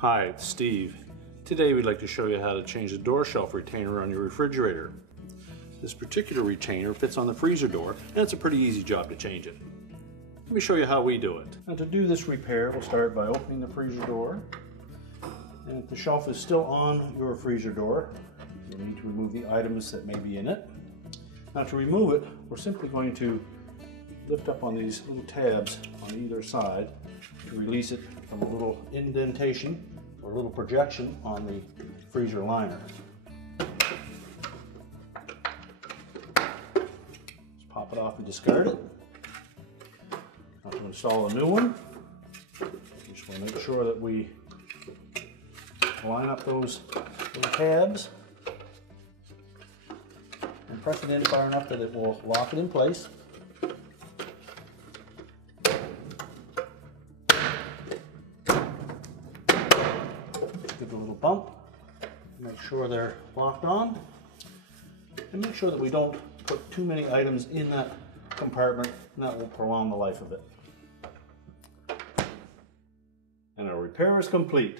Hi, it's Steve. Today we'd like to show you how to change the door shelf retainer on your refrigerator. This particular retainer fits on the freezer door, and it's a pretty easy job to change it. Let me show you how we do it. Now, to do this repair, we'll start by opening the freezer door. And if the shelf is still on your freezer door, you'll need to remove the items that may be in it. Now, to remove it, we're simply going to lift up on these little tabs on either side to release it from a little indentation or a little projection on the freezer liner. Just pop it off and discard it. Now, to install a new one, we just want to make sure that we line up those little tabs and press it in far enough that it will lock it in place. Give it a little bump, make sure they're locked on, and make sure that we don't put too many items in that compartment, and that will prolong the life of it. And our repair is complete.